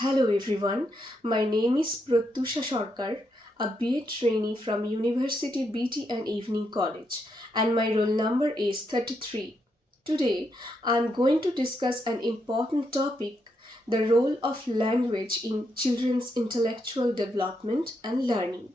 Hello everyone, my name is Pratyusha Sarkar, a B.Ed trainee from University BT and Evening College, and my roll number is 33. Today, I am going to discuss an important topic, the role of language in children's intellectual development and learning.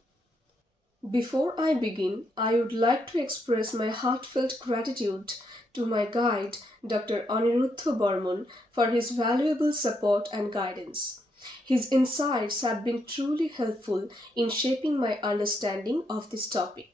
Before I begin, I would like to express my heartfelt gratitude to my guide, Dr. Aniruddha Burmon, for his valuable support and guidance. His insights have been truly helpful in shaping my understanding of this topic.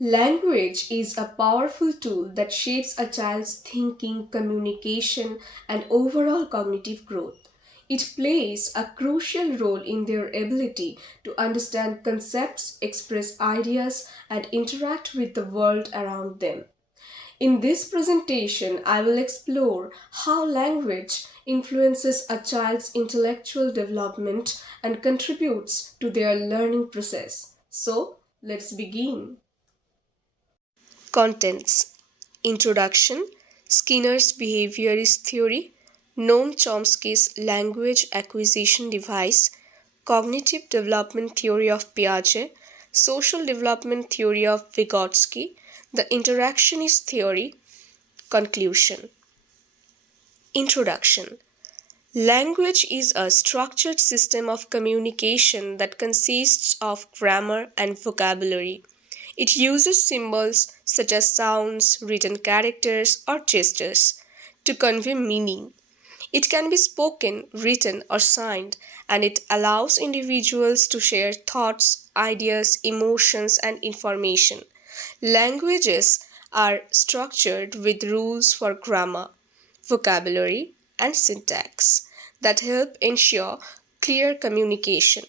Language is a powerful tool that shapes a child's thinking, communication, and overall cognitive growth. It plays a crucial role in their ability to understand concepts, express ideas, and interact with the world around them. In this presentation, I will explore how language influences a child's intellectual development and contributes to their learning process. So, let's begin. Contents: Introduction, Skinner's Behaviorist Theory, Noam Chomsky's Language Acquisition Device, Cognitive Development Theory of Piaget, Social Development Theory of Vygotsky, the Interactionist Theory. Conclusion. Introduction. Language is a structured system of communication that consists of grammar and vocabulary. It uses symbols such as sounds, written characters, or gestures to convey meaning. It can be spoken, written, or signed, and it allows individuals to share thoughts, ideas, emotions, and information. Languages are structured with rules for grammar, vocabulary, and syntax that help ensure clear communication.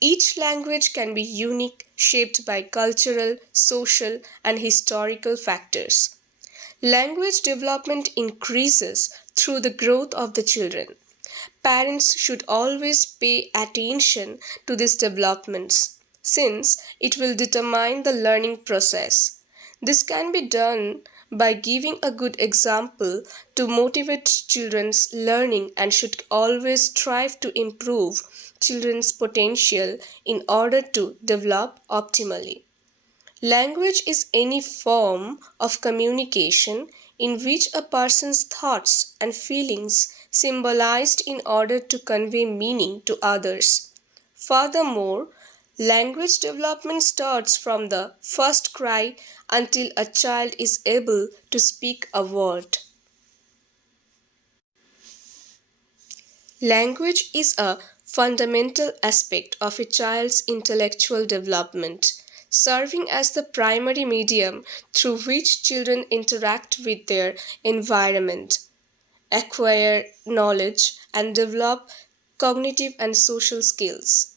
Each language can be unique, shaped by cultural, social, and historical factors. Language development increases through the growth of the children. Parents should always pay attention to these developments since it will determine the learning process. This can be done by giving a good example to motivate children's learning and should always strive to improve children's potential in order to develop optimally. Language is any form of communication in which a person's thoughts and feelings symbolized in order to convey meaning to others. Furthermore, language development starts from the first cry until a child is able to speak a word. Language is a fundamental aspect of a child's intellectual development, serving as the primary medium through which children interact with their environment, acquire knowledge, and develop cognitive and social skills.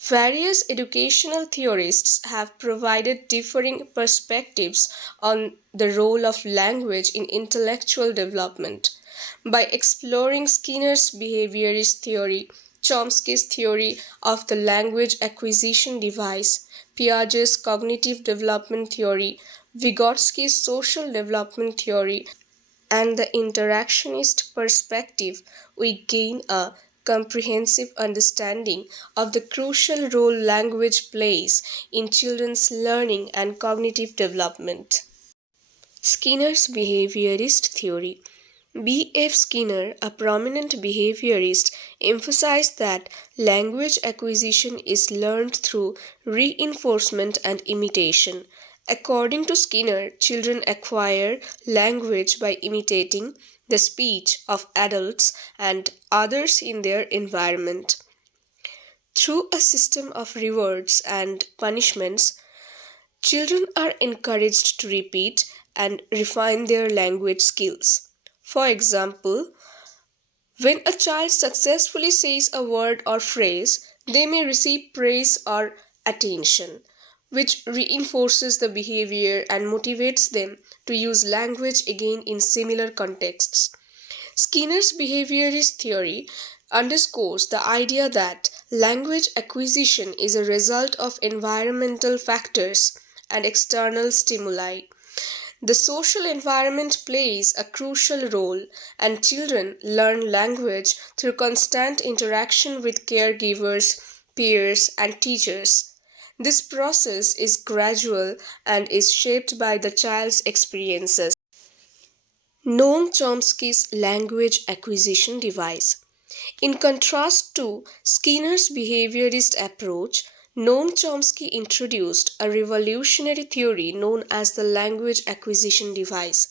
Various educational theorists have provided differing perspectives on the role of language in intellectual development. By exploring Skinner's behaviorist theory, Chomsky's theory of the language acquisition device, Piaget's cognitive development theory, Vygotsky's social development theory, and the interactionist perspective, we gain a comprehensive understanding of the crucial role language plays in children's learning and cognitive development. Skinner's behaviorist theory. B.F. Skinner, a prominent behaviorist, emphasized that language acquisition is learned through reinforcement and imitation. According to Skinner, children acquire language by imitating the speech of adults and others in their environment. Through a system of rewards and punishments, children are encouraged to repeat and refine their language skills. For example, when a child successfully says a word or phrase, they may receive praise or attention, which reinforces the behavior and motivates them to use language again in similar contexts. Skinner's behaviorist theory underscores the idea that language acquisition is a result of environmental factors and external stimuli. The social environment plays a crucial role, and children learn language through constant interaction with caregivers, peers, and teachers. This process is gradual and is shaped by the child's experiences. Noam Chomsky's language acquisition device. In contrast to Skinner's behaviorist approach, Noam Chomsky introduced a revolutionary theory known as the language acquisition device.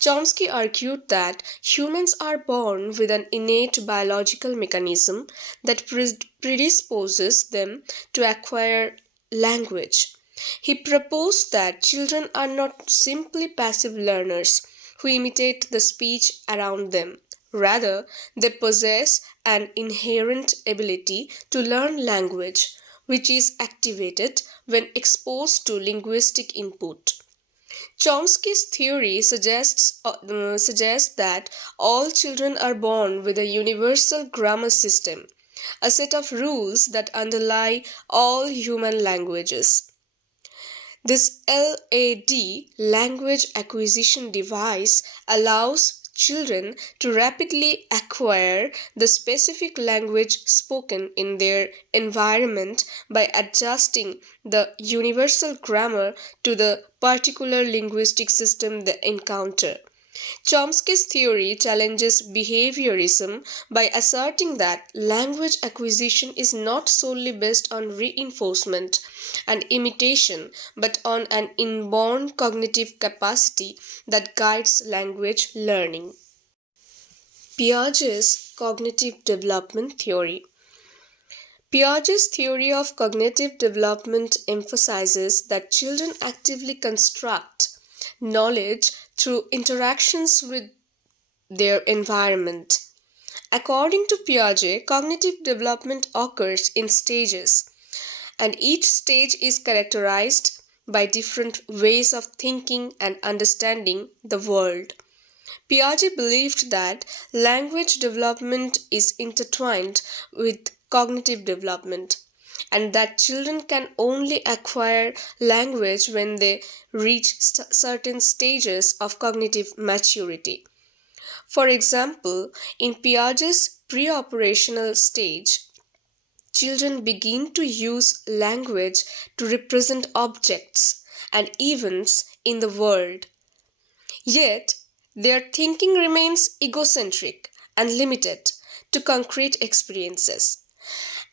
Chomsky argued that humans are born with an innate biological mechanism that predisposes them to acquire language. He proposed that children are not simply passive learners who imitate the speech around them. Rather, they possess an inherent ability to learn language, which is activated when exposed to linguistic input. Chomsky's theory suggests that all children are born with a universal grammar system, a set of rules that underlie all human languages. This LAD language acquisition device allows children to rapidly acquire the specific language spoken in their environment by adjusting the universal grammar to the particular linguistic system they encounter. Chomsky's theory challenges behaviorism by asserting that language acquisition is not solely based on reinforcement and imitation, but on an inborn cognitive capacity that guides language learning. Piaget's cognitive development theory. Piaget's theory of cognitive development emphasizes that children actively construct knowledge through interactions with their environment. According to Piaget, cognitive development occurs in stages, and each stage is characterized by different ways of thinking and understanding the world. Piaget believed that language development is intertwined with cognitive development, and that children can only acquire language when they reach certain stages of cognitive maturity. For example, in Piaget's pre-operational stage, children begin to use language to represent objects and events in the world. Yet, their thinking remains egocentric and limited to concrete experiences.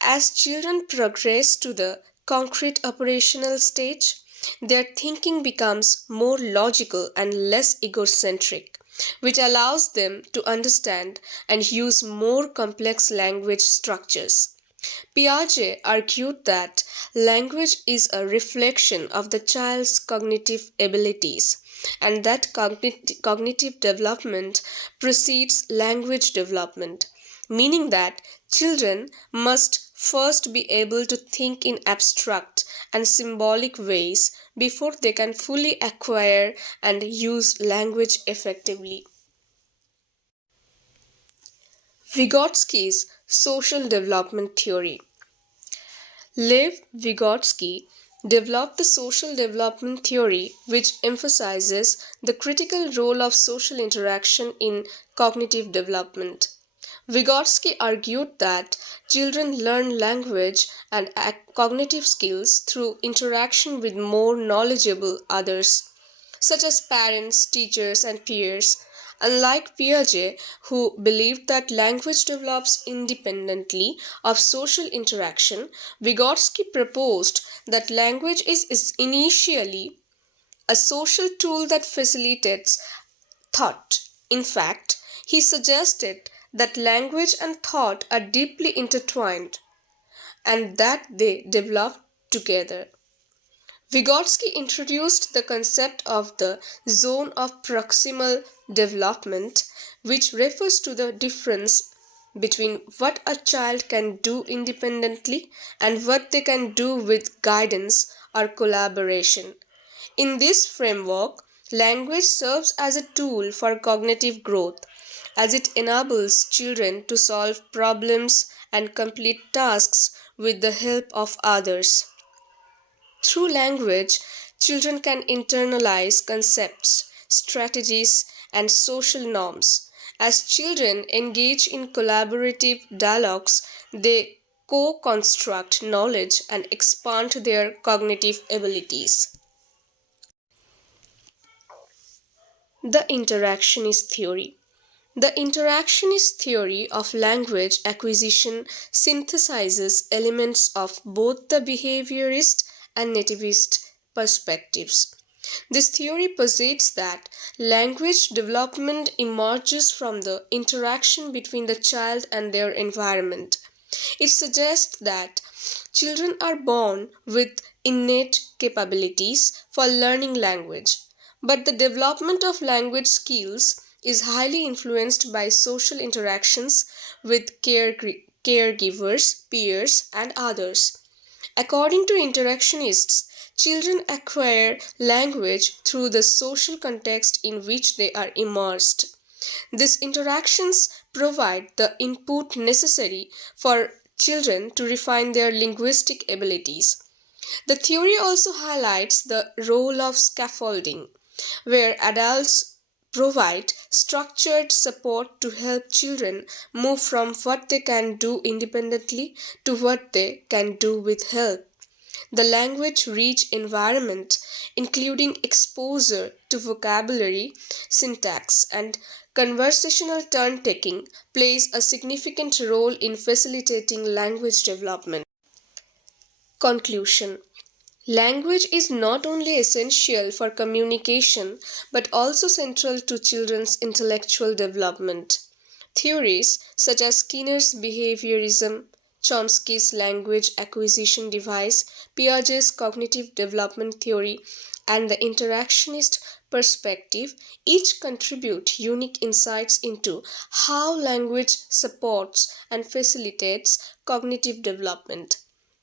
As children progress to the concrete operational stage, their thinking becomes more logical and less egocentric, which allows them to understand and use more complex language structures. Piaget argued that language is a reflection of the child's cognitive abilities and that cognitive development precedes language development, meaning that children must first be able to think in abstract and symbolic ways before they can fully acquire and use language effectively. Vygotsky's social development theory. Lev Vygotsky developed the social development theory, which emphasizes the critical role of social interaction in cognitive development. Vygotsky argued that children learn language and cognitive skills through interaction with more knowledgeable others, such as parents, teachers, and peers. Unlike Piaget, who believed that language develops independently of social interaction, Vygotsky proposed that language is initially a social tool that facilitates thought. In fact, he suggested that language and thought are deeply intertwined and that they develop together. Vygotsky introduced the concept of the zone of proximal development, which refers to the difference between what a child can do independently and what they can do with guidance or collaboration. In this framework, language serves as a tool for cognitive growth, as it enables children to solve problems and complete tasks with the help of others. Through language, Children can internalize concepts, strategies, and social norms. As children engage in collaborative dialogues, they co construct knowledge and expand their cognitive abilities. The interactionist theory. The interactionist theory of language acquisition synthesizes elements of both the behaviorist and nativist perspectives. This theory posits that language development emerges from the interaction between the child and their environment. It suggests that children are born with innate capabilities for learning language, but the development of language skills is highly influenced by social interactions with caregivers, peers, and others. According to interactionists, children acquire language through the social context in which they are immersed. These interactions provide the input necessary for children to refine their linguistic abilities. The theory also highlights the role of scaffolding, where adults provide structured support to help children move from what they can do independently to what they can do with help. The language rich environment, including exposure to vocabulary, syntax, and conversational turn taking, plays a significant role in facilitating language development. Conclusion. Language is not only essential for communication but also central to children's intellectual development. Theories such as Skinner's behaviorism, Chomsky's language acquisition device, Piaget's cognitive development theory, and the interactionist perspective each contribute unique insights into how language supports and facilitates cognitive development.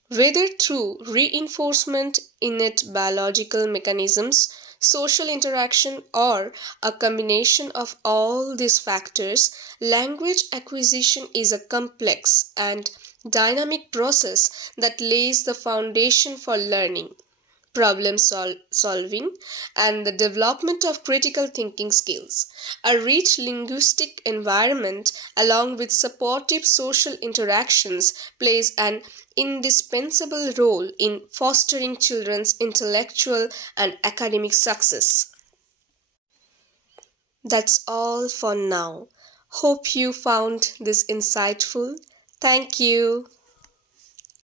Whether through reinforcement, innate biological mechanisms, social interaction, or a combination of all these factors, language acquisition is a complex and dynamic process that lays the foundation for learning, solving, and the development of critical thinking skills. A rich linguistic environment, along with supportive social interactions, plays an indispensable role in fostering children's intellectual and academic success. That's all for now. Hope you found this insightful. Thank you.